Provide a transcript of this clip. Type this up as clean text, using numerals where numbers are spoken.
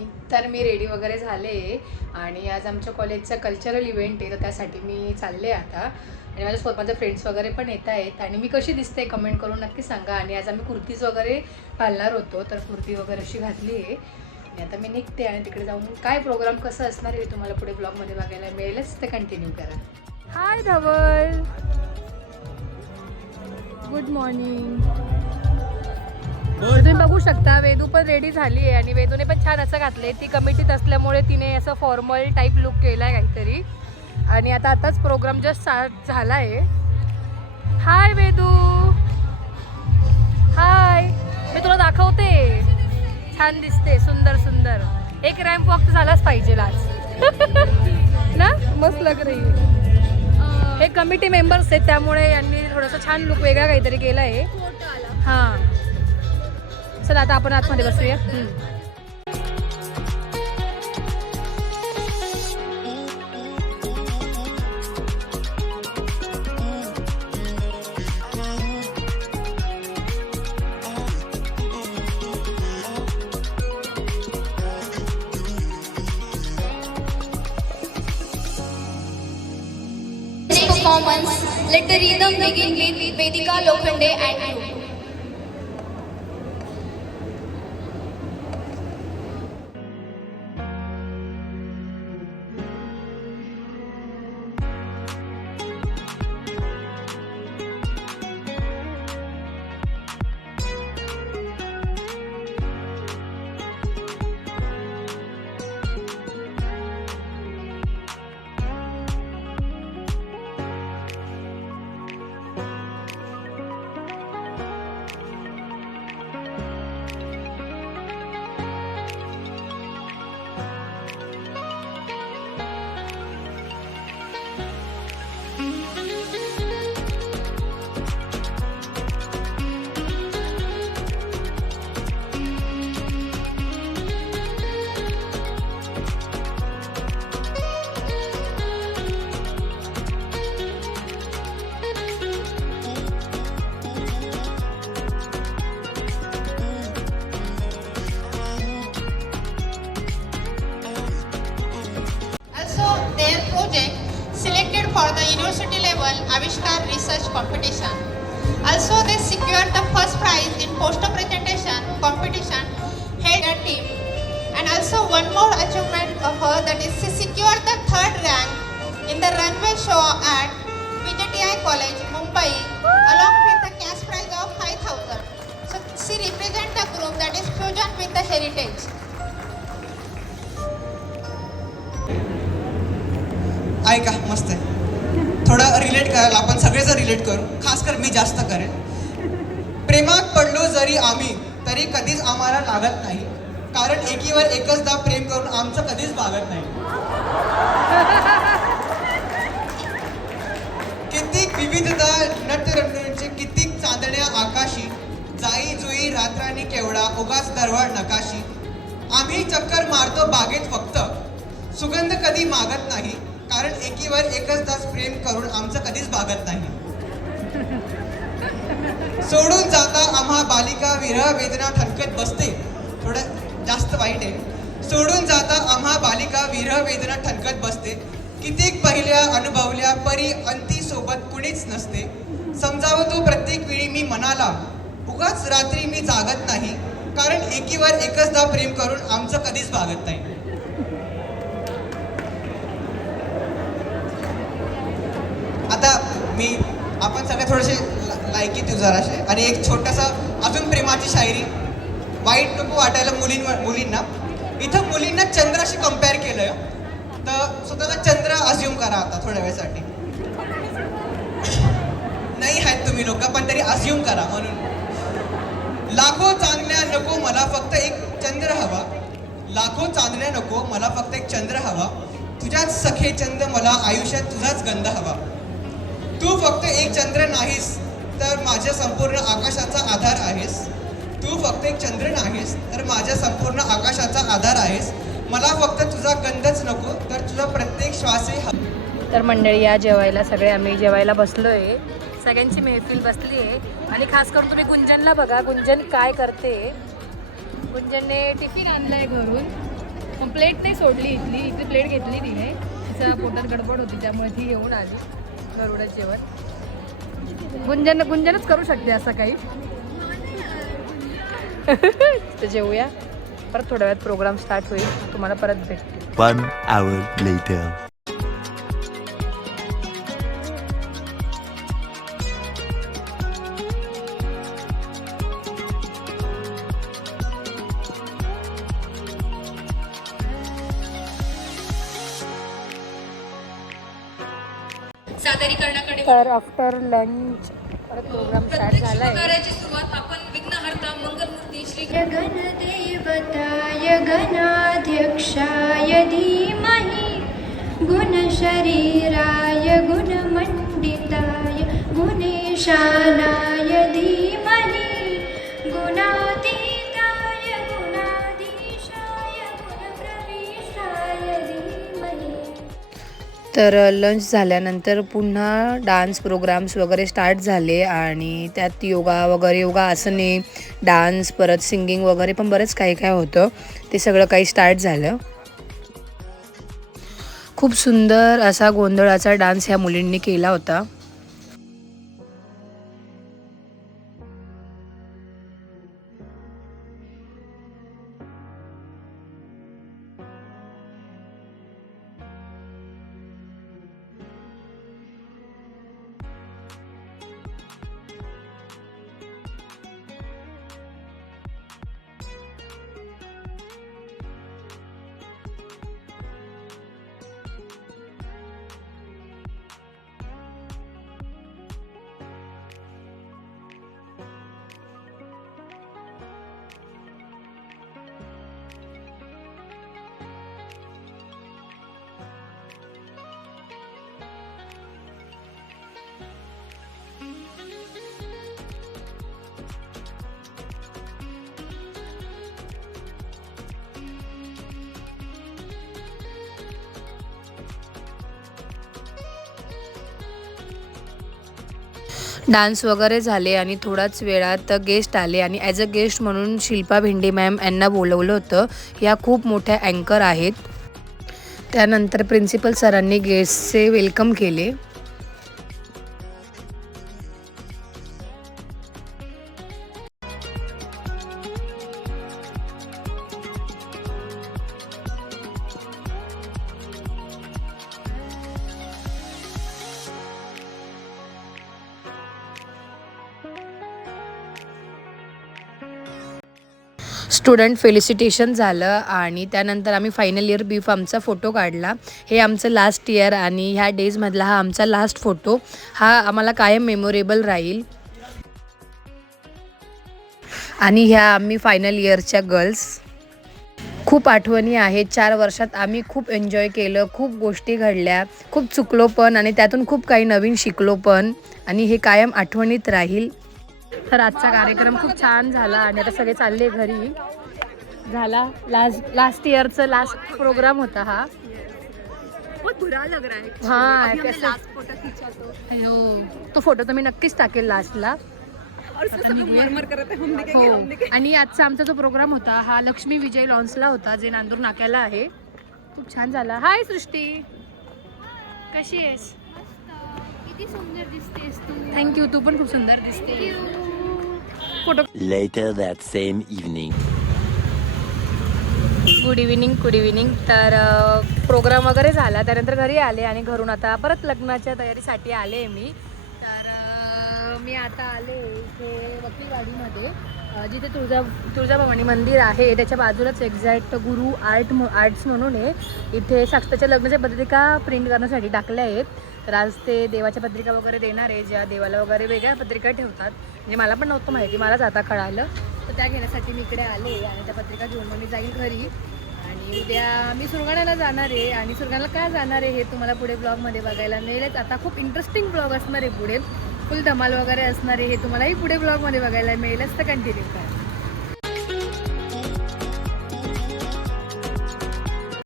आणि तर मी रेडी वगैरे झाले आणि आज आमच्या कॉलेजचा कल्चरल इव्हेंट आहे, तर त्यासाठी मी चालले आता. आणि माझ्या फ्रेंड्स वगैरे पण येत आहेत. आणि मी कशी दिसते कमेंट करून नक्की सांगा. आणि आज आम्ही कुर्तीज वगैरे घालणार होतो, तर कुर्ती वगैरे अशी घातली आहे. आणि आता मी निघते आणि तिकडे जाऊन काय प्रोग्राम कसं असणार हे तुम्हाला पुढे ब्लॉगमध्ये बघायला मिळेलच, ते कंटिन्यू करा. हाय धवल, गुड मॉर्निंग. तुम्ही बघू शकता वेदू पण रेडी झाली आहे आणि वेदूने पण छान असं घातले. ती कमिटीत असल्यामुळे तिने असं फॉर्मल टाईप लुक केला आहे काहीतरी. आणि आताच प्रोग्राम जस्ट स्टार्ट झाला आहे. हाय वेदू, हाय. मी तुला दाखवते, छान दिसते, सुंदर सुंदर. एक रॅम्प वॉक तर झालाच पाहिजे आज ना, मस्त लग रही. हे कमिटी मेंबर्स आहेत त्यामुळे यांनी थोडंसं छान लुक वेगळा काहीतरी केला आहे. हां, चला आता आपण आतमध्ये बसूया. Performance. Let the rhythm begin with Vedika Lokhande and you. Their project selected for the university level Avishkar research competition. Also they secured the first prize in poster presentation competition held at team. And also one more achievement of her, that is she secured the third rank in the runway show at VJTI College, Mumbai, along with the cash prize of 5,000. So she represents the group that is Fusion with the Heritage. ऐका, मस्त आहे. थोडं relate करायला आपण सगळेजण relate करू, खास कर मी जास्त करेन. प्रेमात पडलो जरी आम्ही तरी कधीच आम्हाला लागत नाही, कारण एकीवर एकचदा प्रेम करून आमचं कधीच भागत नाही. कितीक विविधता नटरंगांचे, कितीक चांदण्या आकाशी, जाई जुई रात्रांनी केवढा उगाच दरवळ नकाशी. आम्ही चक्कर मारतो बागेत फक्त, सुगंध कधी मागत नाही, कारण एकीवर एकच तास प्रेम करून आमचं कधीच भागत नाही. सोडून जाता आम्हा बालिका विरह वेदना ठणकत बसते. थोडं जास्त वाईट आहे. सोडून जाता आम्हा बालिका विरह वेदना ठणकत बसते. कितीक पहिल्या अनुभवल्या परी अंती सोबत कुणीच नसते. समजावं तू प्रत्येक वेळी मी मनाला, उगाच रात्री मी जागत नाही, कारण एकीवर एकचदा प्रेम करून आमचं कधीच भागत नाही. आता आपण सगळे थोडेसे लायकी तू जराशे, आणि एक छोटासा अजून प्रेमाची शायरी. वाईट नको वाटायला मुलींना. इथं मुलींना चंद्राशी कम्पेअर केलंय, तर स्वतःला चंद्र अज्युम करा आता थोड्या वेळेसाठी. नाही आहेत तुम्ही लोक, पण तरी अज्युम करा. म्हणून लाखो चांदण्या नको मला फक्त एक चंद्र हवा. लाखो चांदण्या नको मला फक्त एक चंद्र हवा. तुझ्याच सखे चंद मला आयुष्यात तुझाच गंध हवा. तू फक्त एक चंद्र नाहीस तर माझ्या संपूर्ण आकाशाचा आधार आहेस. तू फक्त एक चंद्र नाहीस तर माझ्या संपूर्ण आकाशाचा आधार आहेस. मला फक्त तुझा गंधच नको तर तुझा प्रत्येक श्वासही हवा. तर मंडळी या जेवायला सगळे आम्ही जेवायला बसलोय. सगळ्यांची महफिल बसली आहे. आणि खास करून तुम्ही गुंजनला बघा, गुंजन काय करते. गुंजनने टिफिन आणलाय घरून प्लेट नाही सोडली इथली प्लेट घेतली तिने. तिच्या पोटात गडबड होती त्यामुळे ती घेऊन आली गरुडा जेवण. गुंजनच करू शकते असं काही. तर जेवूया, परत थोड्या वेळात प्रोग्राम स्टार्ट होईल, तुम्हाला परत भेटते. 1 hour later. सादरीकरणाकडे तर आफ्टर लंच परत प्रोग्राम स्टार्ट झाला आहे. कार्याची सुरुवात आपण विघ्नहर्ता मंगलमूर्ती श्री गणदेवताय गणाध्यक्षाय धीमहि गुणशरीराय गुणमण्डिताय गुणेशानाय धीमहि गुणातीताय गुणाधीशाय गुणप्रविष्टाय धीमहि. तर लंच झाल्यानंतर पुन्हा डान्स प्रोग्राम्स वगैरे स्टार्ट झाले आणि त्यात योगा आसने, डान्स, परत सिंगिंग वगैरे पण बरंच काही होतं. ते सगळं काही स्टार्ट झालं. खूप सुंदर असा गोंधळाचा डान्स ह्या मुलींनी केला होता. डान्स वगैरे झाले आणि थोड्याच वेळात गेस्ट आले आणि ॲज अ गेस्ट म्हणून शिल्पा भेंडे मॅम यांना बोलवलं होतं. ह्या खूप मोठ्या अँकर आहेत. त्यानंतर प्रिन्सिपल सरांनी गेस्टचे वेलकम केले. स्टुडंट फेलिसिटेशन झालं आणि त्यानंतर आम्ही फायनल इयर बी फार्मचा फोटो काढला. हे आमचं लास्ट इयर आणि ह्या डेजमधला हा आमचा लास्ट फोटो. हा आम्हाला कायम मेमोरेबल राहील. आणि ह्या आम्ही फायनल इयरच्या गर्ल्स. खूप आठवणी आहेत. 4 वर्षात आम्ही खूप एन्जॉय केलं, खूप गोष्टी घडल्या, खूप चुकलो पण आणि त्यातून खूप काही नवीन शिकलो पण, आणि हे कायम आठवणीत राहील. तर आजचा कार्यक्रम खूप छान झाला आणि आता सगळे चालले घरी. झाला लास्ट इयरचा लास्ट प्रोग्राम होता हा. हाँ तो फोटो तर मी नक्कीच टाकेल लास्टला. हो. आणि आजचा आमचा जो प्रोग्राम होता हा लक्ष्मी विजय लॉन्सला होता, जे नांदूर नाक्याला आहे. खूप छान झाला. हाय सृष्टी, कशी आहेस? किती सुंदर दिसतेस तू. थँक्यू, तू पण खूप सुंदर दिसते. Photo. Later that same evening. Good evening. तर प्रोग्राम वगैरे झाला, त्यानंतर घरी आले आणि घरून आता परत लग्नाच्या तयारीसाठी आले मी. तर मी आता आले इथे वकीलवाडीमध्ये, जिथे तुळजाभवानी मंदिर आहे त्याच्या बाजूलाच एक्झॅक्ट गुरु आर्ट्स म्हणून आहे. इथे साक्षताच्या लग्नाच्या पत्रिका प्रिंट करण्यासाठी टाकल्या आहेत. तर आज ते देवाच्या पत्रिका वगैरे देणार आहे, ज्या देवाला वगैरे वेगळ्या पत्रिका ठेवतात. म्हणजे मला पण नव्हतं माहिती, मलाच आता कळालं. तर त्या घेण्यासाठी मी इकडे आले आणि त्या पत्रिका घेऊन मग मी जाईल घरी. आणि उद्या मी सुरगाण्याला जाणार आहे. आणि सुरगाण्याला काय जाणार आहे हे तुम्हाला पुढे ब्लॉगमध्ये बघायला मिळेलच. आता खूप इंटरेस्टिंग ब्लॉग असणार आहे पुढे, फुल धमाल वगैरे असणार आहे, हे तुम्हालाही पुढे ब्लॉगमध्ये बघायला मिळेलच. तर कंटिन्यू करा.